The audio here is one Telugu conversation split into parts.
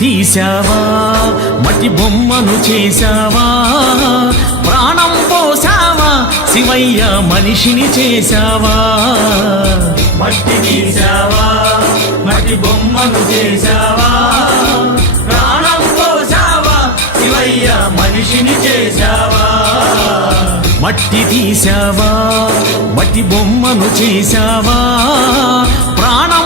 తీశావా? మటి బొమ్మను చేశావా? ప్రాణం పోసావా శివయ్య మనిషిని చేశావా? మట్టి తీశావా? మటి బొమ్మను చేశావా? ప్రాణం పోసావా శివయ్య మనిషిని చేశావా? మట్టి తీశావా? మట్టి బొమ్మను చేశావా? ప్రాణం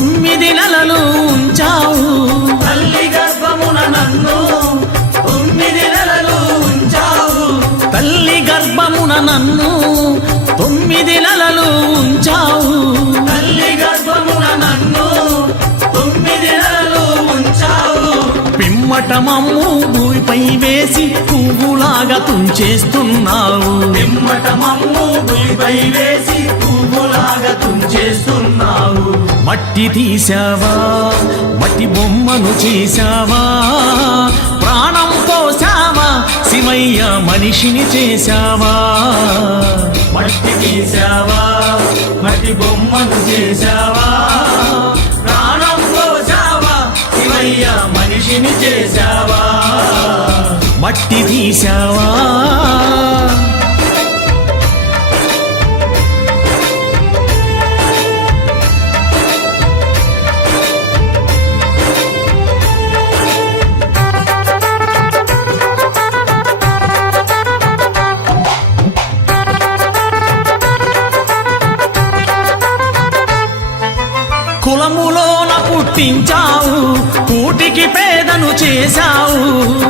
తొమ్మిది నెలలు ఉంచావు. తల్లి గర్భమున నన్ను తొమ్మిది నెలలు ఉంచావు. తల్లి గర్భమున నన్ను తొమ్మిది నెలలు ఉంచావు. తల్లి గర్భమున నన్ను తొమ్మిది నెలలు ఉంచావు. పిమ్మట మమ్ము భూమిపై వేసి పువ్వులాగా తుంచేస్తున్నావు. పిమ్మట మమ్ము భూమిపై వేసి పువ్వులాగా మట్టి తీసావా మట్టి బొమ్మను చేశావా? ప్రాణం పోసావా శివయ్య మనిషిని చేశావా? మట్టి తీసావా మట్టి బొమ్మను చేశావా? ప్రాణం పోసావా శివయ్య మనిషిని చేశావా? మట్టి తీసావా పుట్టించావు కూటికి పేదను చేశావు.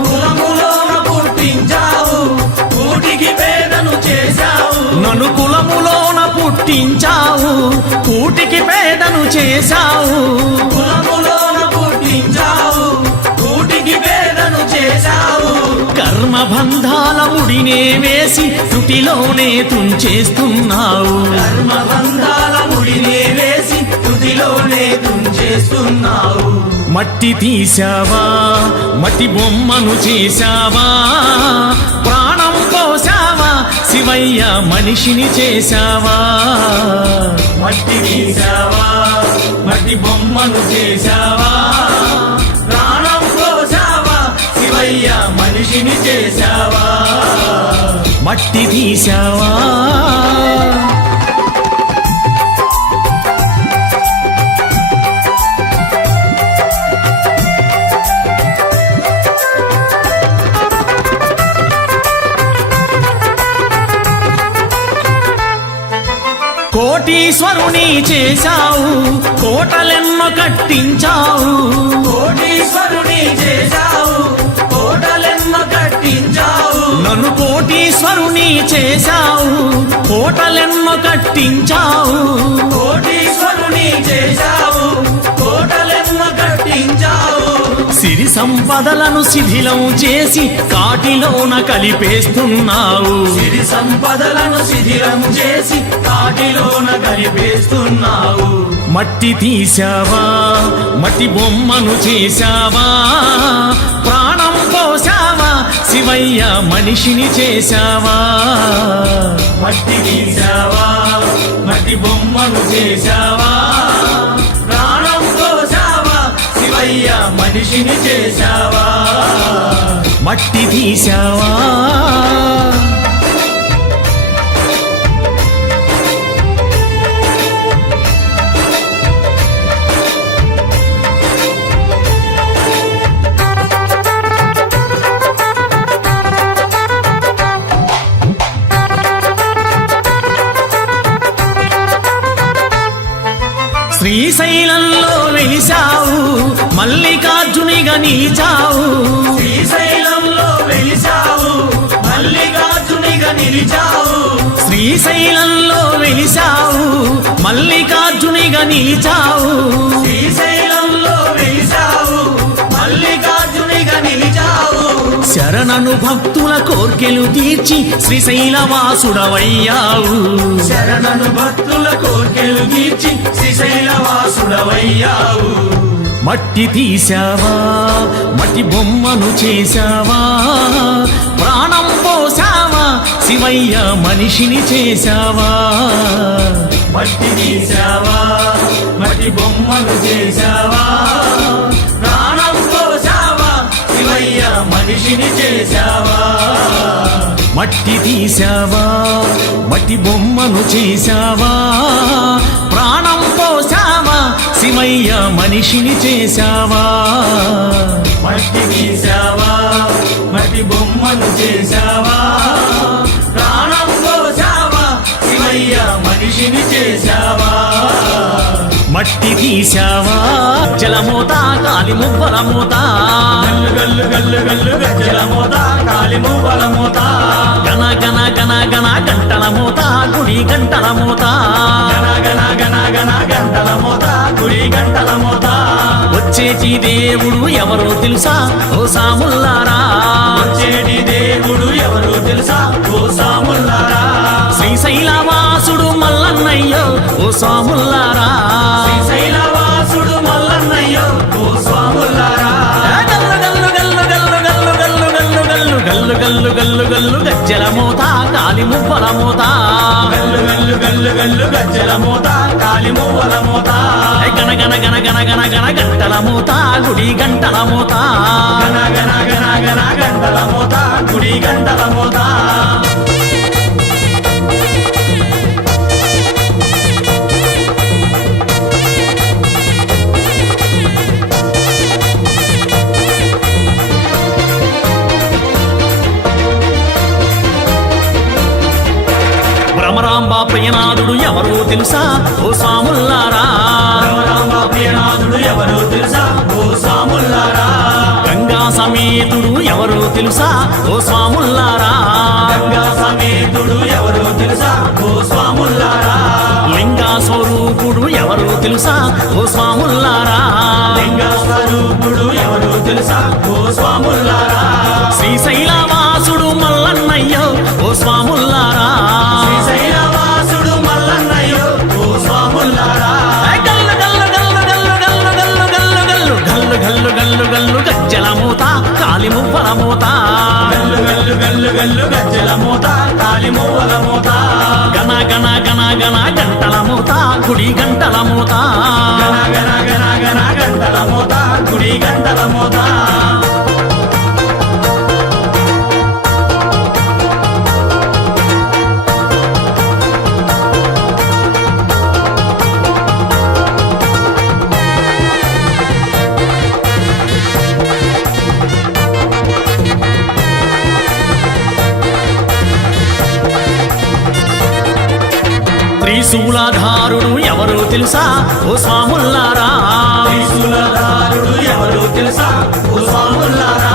కులములోన పుట్టించావు కూటికి పేదను చేశావు. నన్ను కులములోన పుట్టించావు కూటికి పేదను చేశావు. కులములోన పుట్టించావు కూటికి పేదను చేశావు. కర్మబంధాల ముడినే వేసి తుటిలోనే తుంచేస్తున్నావు. కర్మబంధాల ముడినే వేసి తుటిలోనే తుంచేస్తున్నావు మట్టి తీసావా మట్టి బొమ్మను చేశావా? ప్రాణం పోసావా శివయ్య మనిషిని చేశావా? మట్టి తీసావా మట్టి బొమ్మను చేశావా? ప్రాణం పోసావా శివయ్య మనిషిని చేశావా? మట్టి తీసావా కోటీశ్వరుని చేశావు కోటలెన్నో కట్టించావు. కోటీశ్వరుని చేశావు కట్టించావు. నన్ను కోటీశ్వరుని చేశావు. కోటలెన్నో కట్టించావు. కోటీశ్వరుని చేశావు. కోటలెన్నో కట్టించావు. సిరి సంపదలను శిథిలం చేసి కాటిలోన కలిపేస్తున్నావు. సిరి సంపదలను శిథిలం చేసి కాటిలోన కలిపేస్తున్నావు. మట్టి తీసావా మట్టి బొమ్మను చేశావా? శివయ్య మనిషిని చేశావా? మట్టి తీసావా మట్టి బొమ్మను చేశావా? ప్రాణం పోసావా శివయ్య మనిషిని చేశావా? మట్టి తీసావా శ్రీశైలంలో వెలిశావు మల్లికార్జునిగా నిలిచావు. శ్రీశైలంలో వెలిశావు మల్లికార్జునిగా నిలిచావు. శ్రీశైలంలో వెలిశావు మల్లికార్జునిగా నిలిచావు. శ్రీశైలంలో శరణను భక్తుల కోర్కెలు తీర్చి శ్రీశైలవాసుడవయ్యావు. శరణను భక్తుల కోర్కెలు తీర్చి శ్రీశైలవాసుడవయ్యావు. మట్టి తీసావా మట్టి బొమ్మను చేశావా? ప్రాణం పోసావా శివయ్య మనిషిని చేశావా? మట్టి తీసావా మట్టి బొమ్మను చేశావా? మనిషిని చేశావా? మట్టి తీశావా? మట్టి బొమ్మను చేశావా? ప్రాణం పోసావా శివయ్య మనిషిని చేశావా? మట్టి తీశావా? మట్టి బొమ్మను చేశావా? ప్రాణం పోసావా శివయ్య మనిషిని చేశావా? మట్టి తీశావా? జలమూత కాలి మువ్వల మూత గల్లు గల్లు గల్లు గజ్జల మోత కాలి మువ్వల మోత. గన గన గన గన గంటల మూత గుడి గంటల మూత. గన గన గన గన గంటల మోత గుడి గంటల మోత. వచ్చేటి దేవుడు ఎవరో తెలుసా? ఓ సాముల్లారా వచ్చేటి దేవుడు ఎవరు తెలుసా? ఓ సాముల్లారా శ్రీశైలవాసుడు మల్లన్నయ్యో ఓ సాముల్లారా శ్రీశైలవాసుడు గల్లు గల్లు గల్లు గజ్జల మూత కాలి మువ్వల మూత. గల్లు గల్లు గల్లు గల్లు గజ్జల మోత కాలి మువ్వల మోత. గన గన గన గన గన గన గంటల మూత గుడి గంటల మూత. గన గన గన గన గంటల మోత గుడి గంటల మోత. ప్రియనాథుడు ఎవరో తెలుసా? ఓ సాముల్లారా ప్రియనాథుడు ఎవరు తెలుసా ఓ గంగా సమేతుడు ఎవరో తెలుసా ఓ స్వాముల్లారా. గంగా సమేతుడు ఎవరో తెలుసా? ఓ స్వాముల్లారా. లింగా స్వరూపుడు ఎవరో తెలుసా? ఓ స్వాముల్లారా. లింగా స్వరూపుడు ఎవరో తెలుసా ఓ స్వాముల్లారా శ్రీశైలవాసుడు మూత వెల్లు వెల్లు వెల్లు వెల్లు గజ్జల మూత తాలి మువ్వల మూత. గణ గణ గణ గణ గంటల మూత కుడి గంటల మూత గణ గణ గణ గణ గంటల మూత కుడి గంటల మూత తెలుసా? ఓ స్వాముల్లారా. ఎవరు తెలుసా? ఓ స్వాములారా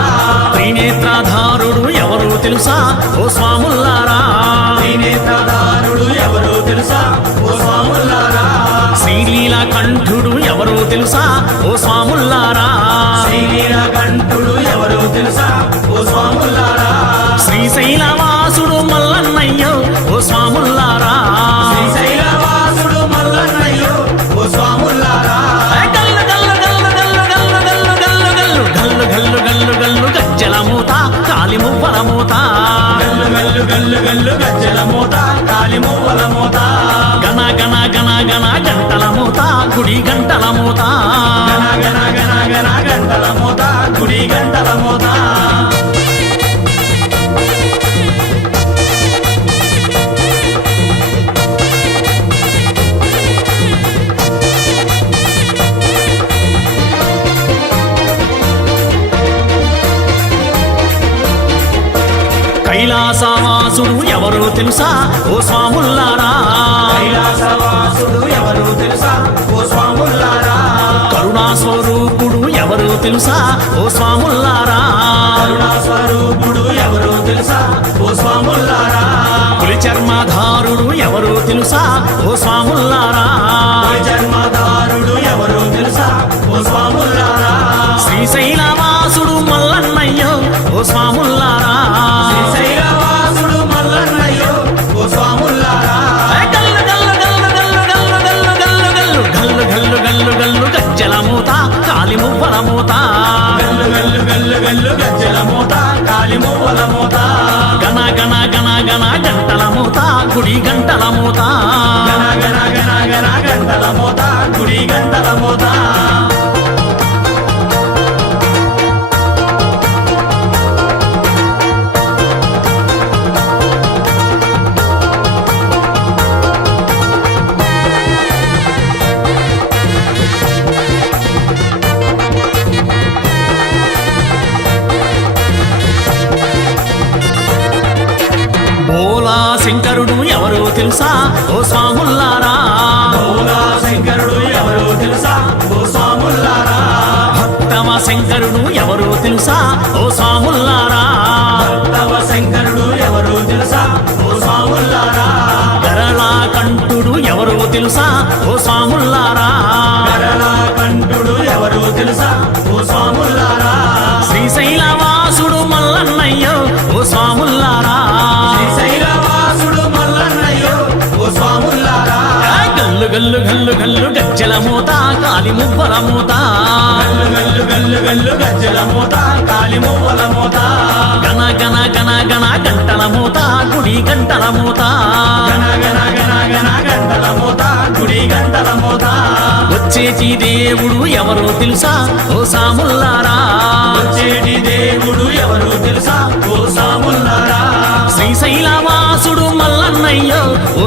త్రినేత్రధారుడు ఎవరో తెలుసా? ఓ స్వాముల్లారా. త్రినేత్రధారుడు ఎవరు తెలుసా? ఓ స్వాములారా శ్రీలీల కంఠుడు ఎవరో తెలుసా? ఓ స్వాముల్లారా. శ్రీనీలకంఠుడు ఎవరు తెలుసా? ఓ స్వాములారా శ్రీశైలవాసుడు కైలాసావాసుడు కైలాసవాసుడు ఎవరో తెలుసా? ఓ స్వాముల్లా తెలుసా? ఓ స్వాముల్లారా. కరుణా స్వరూపుడు ఎవరు తెలుసా? ఓ స్వాములారా పులి చర్మధారుడు ఎవరో తెలుసా? ఓ స్వాముల్లారా. ఓ జన్మదారుడు ఎవరు తెలుసా? ఓ స్వాములారా శ్రీశైలవాసుడు గల్లు గల్లు గల్లు గజ్జల మూత కాలి మువ్వల మూత. గల్లు గల్లు గల్లు గజ్జల మూత కాలి మువ్వల మూత గణ గణ గణ గణ గంటల మూత గుడి గంటల మూత గన గన గన గన గంటల మూత గుడి గంటల మూత. వచ్చేటి దేవుడు ఎవరో తెలుసా? ఓ సాముల్లారా వచ్చేటి దేవుడు ఎవరు తెలుసా? ఓ స్వాములారా శ్రీశైలవాసుడు మల్లన్నయ్యో ఓ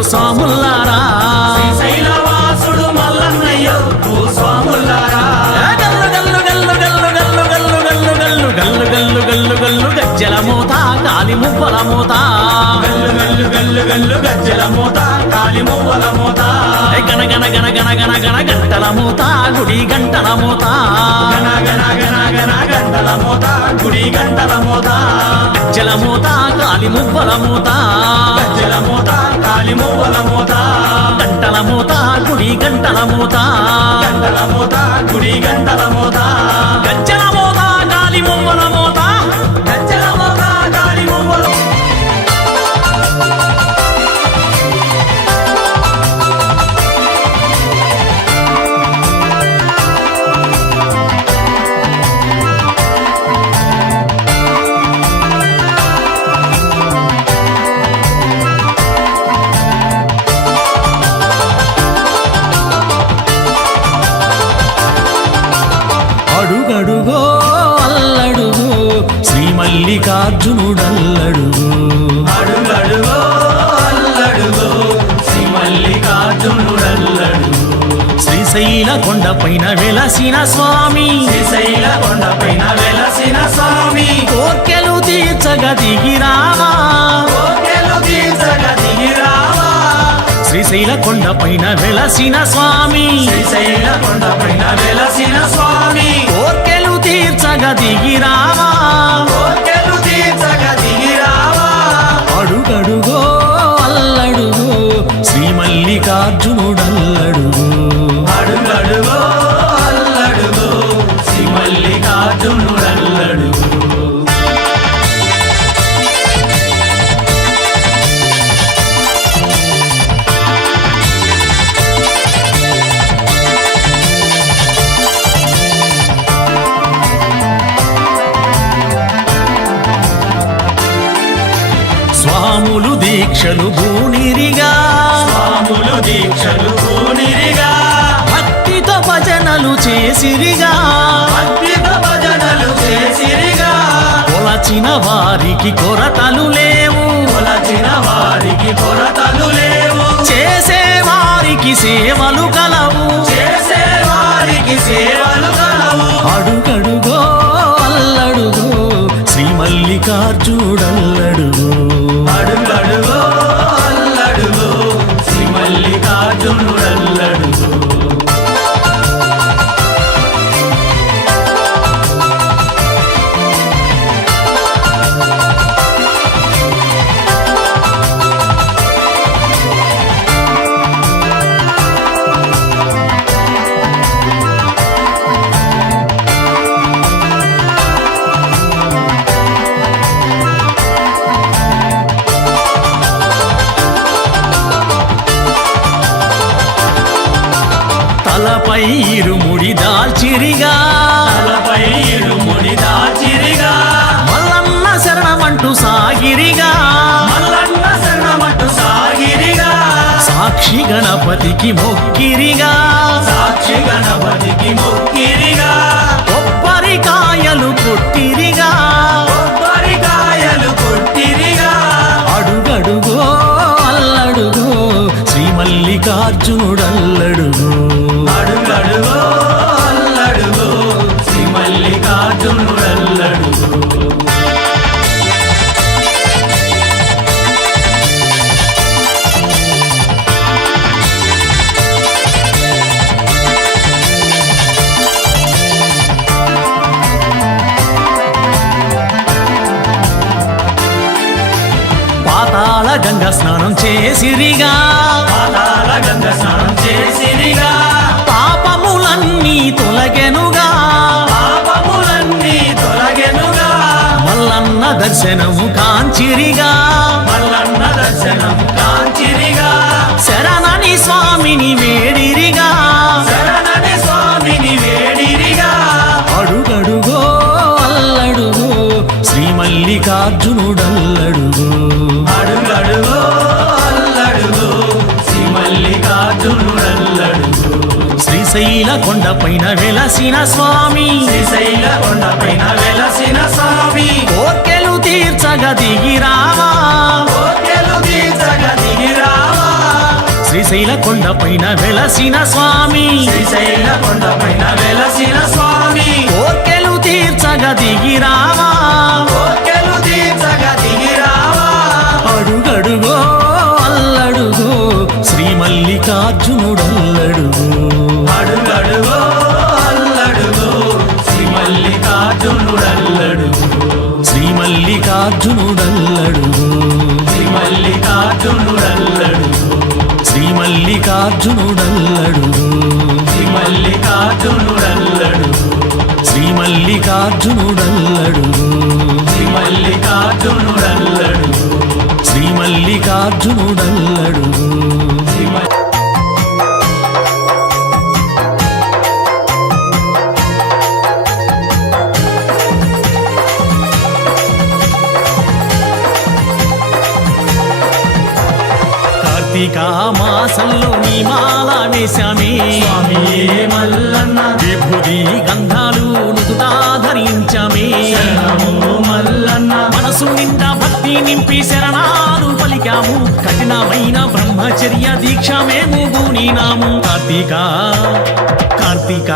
మల్లన్నయ్యో స్వాములారా. గల్లు గల్లు గల్లు గల్లు గల్లు గల్లు గల్లు గల్లు గల్లు గల్లు గల్లు గల్లు గజ్జల మూత కాలి మువ్వల మూత గల్లు గల్లు గల్లు గల్లు గజ్జల మూత కాలి మువ్వల మూత గణ గణ గణ గణ గణ గణ గంటల మూత గుడి గంటల మూత గంటల మూత గుడి గంటల మూత. గజ్జల మూత కాలి మువ్వల మూత. గజ్జల మూత కాలి మువ్వల మూత. గంటల మూత గుడి గంటల మూత. గంటల మూత గుడి గంటల మూత. గజ్జల మూత కాలి మువ్వల మూత. శ్రీశైల కొండ పైన వెలసిన స్వామి. శ్రీశైల కొండ పైన వెలసిన స్వామి. కోర్కెలు తీర్చగ దిగిరావా కోర్కెలు తీర్చగ దిగిరావా అడుగడుగో అల్లడుగో శ్రీ మల్లికార్జునుడల్ల దీక్షలు భూనిరిగా. స్వాములు దీక్షలు పూనిరిగా భక్తితో భజనలు చేసిరిగా. భక్తితో భజనలు చేసిరిగా. కొలచిన వారికి కొరతలు లేవు. కొలచిన వారికి కొరతలు లేవు. చేసే వారికి సేవలు కలవు. చేసే వారికి సేవలు కలవు. అడుగడుగో అల్లడుగో శ్రీ మల్లికార్జునుడల్లడుగో ఇరుముడి దాచిరిగా మల్లన్న శరణమంటూ సాగిరిగా. మల్లన్న శరణమట్టు సాగిరిగా. సాక్షి గణపతికి మొక్కిరిగా. సాక్షి గణపతికి మొక్కిరిగా. కొబ్బరికాయలు కొట్టిరిగా. చేసిరిగా. పాపములన్నీ తొలగెనుగా. పాపములన్నీ తొలగెనుగా మల్లన్న దర్శనము కాంచిరిగా. మల్లన్న దర్శనము కాంచిరిగా శరణని స్వామిని వేడిరిగా. శరణని స్వామిని వేడిరిగా అడుగడుగో అల్లడుగో శ్రీ మల్లికార్జునుడల్లడుగో అడుగడుగో శ్రీశైల కొండపైన వెలసిన స్వామి శ్రీశైల కొండపైన వెలసిన స్వామి. కోర్కెలు తీర్చగా దిగిరావా కోర్కెలు తీర్చగ దిగిరావా శ్రీశైల కొండపైన వెలసిన స్వామి శ్రీశైల కొండపైన వెలసిన స్వామి. కోర్కెలు తీర్చగ దిగిరావా కోర్కెలు తీర్చగ దిగిరావా అడుగడుగో అల్లడుగో శ్రీ మల్లికార్జునుడు chunoda. కార్తీక మాసంలో నీ మాల స్వామియే మల్లన్న? విభూది గంధాలు నుదుటా ధరించామే మల్లన్న. మనసు నిండా భక్తి నింపి శరణాలు పలికాము కఠినమైన బ్రహ్మచర్య దీక్ష మేము బూనినాము కార్తీక కార్తీక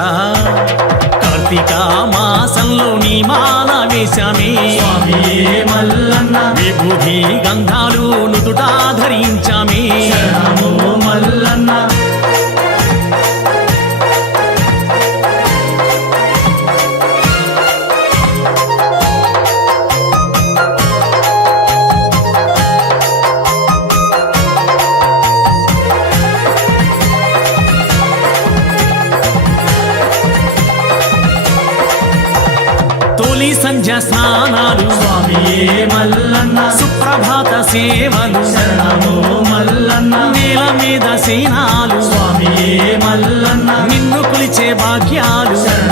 కార్తీక మాసంలో నీ మాల వేశామే. మల్లన్న? విభూది గంధాలు నుదుటా ధరించామే. శరణము స్నానాలు స్వామియే మల్లన్న. సుప్రభాత సేవలు. శరణమో మల్లన్న. నేల మీద సీనాలు. స్వామియే మల్లన్న. నిన్ను కులిచే భాగ్యాలు. శరణ